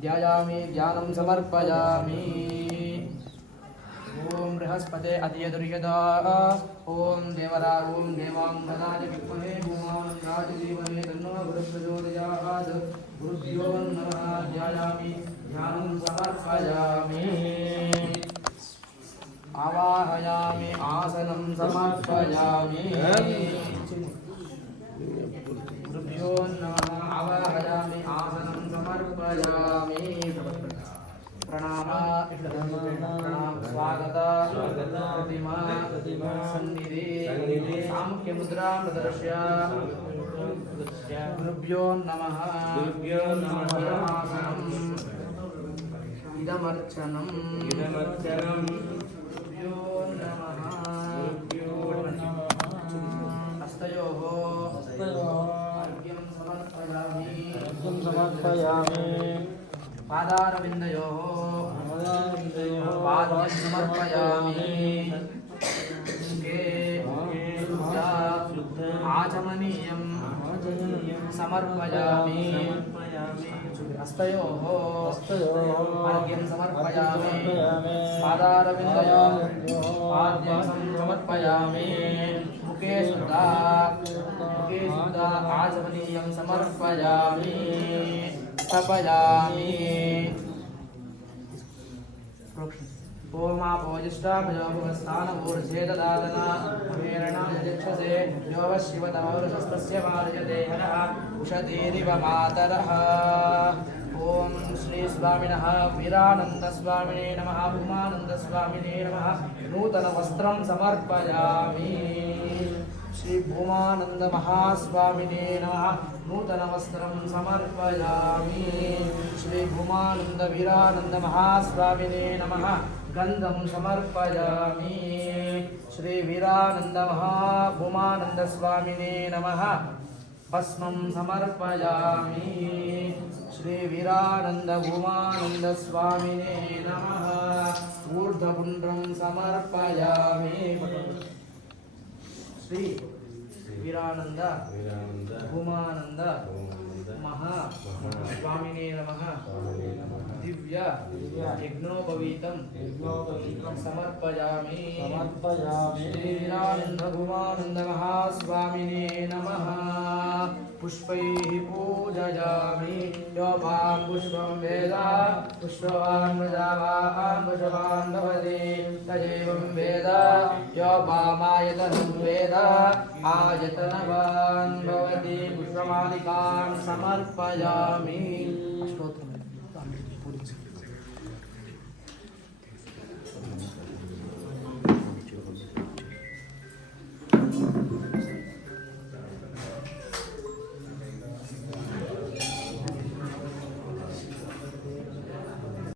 ध्यायामि ज्ञानं समर्पयामि। ओम बृहस्पते अधियदुर्यदा ओम देवरा ओम देवांगनाय विद्महे भूमानंदाय धीमहि तन्नो प्रचोदयात्। गुरुभ्यो नमः। ध्यायामि ज्ञानं समर्पयामि। आवाहयामि आसनं समर्पयामि। गुरुभ्यो नमः। आवाहयामि आसनं समर्पयामि। प्रणाम प्रणाम स्वागत प्रतिमा सन्निधि सामुख्य मुद्रा प्रदर्श्य गुरुभ्यो नमः। इदमर्चनम् गुरुभ्यो नमः। हस्तयोः अर्घ्यं समर्पयामि। पादारविन्दयोः पाद्यं समर्पयामि। आचमनीयं समर्पयामि। हस्तयोः अर्घ्यं समर्पयामि। पादारविन्दयोः पाद्यं समर्पयामि। मुखे शुद्धा आचमनीयं समर्पयामि। स्थपयामि। ओमापोजिष्टाभयोभवस्थानमूर्धेददातना प्रेरणाय चक्षसे यो शिवतमौरशस्तस्य वार्यते हरः उषधीरिव मातरः। ओम श्री स्वामिनः वीरानन्दस्वामिने नमः। भूमानन्दस्वामिने नमः। नूतन वस्त्रं समर्पयामि। श्री भूमानंद महास्वामिने नमः। नूतन वस्त्रं समर्पयामि। श्री भूमानंद वीरानंद महास्वामिने नमः। गंधं समर्पयामि। श्री वीरानंद भूमानंद स्वामिने नमः। भस्मं समर्पयामि। श्री वीरानंद भूमानंद स्वामिने नमः। ऊर्ध्वपुण्ड्रं समर्पयामि। श्री वीरानंद भूमानंद महा स्वामिने नमः। दिव्य यज्ञोपवीतं समर्पयामि। श्री वीरानंद भूमानंद महास्वामिने नमः। पुष्पैः पूजयामि। यो मां पुष्पं वेद पुष्पवान् प्रजावान् पुष्पवान् भवति तदेवं वेद यो मामायतनं वेद आयतनवान् भवति। पुष्पमालिकां समर्पयामि।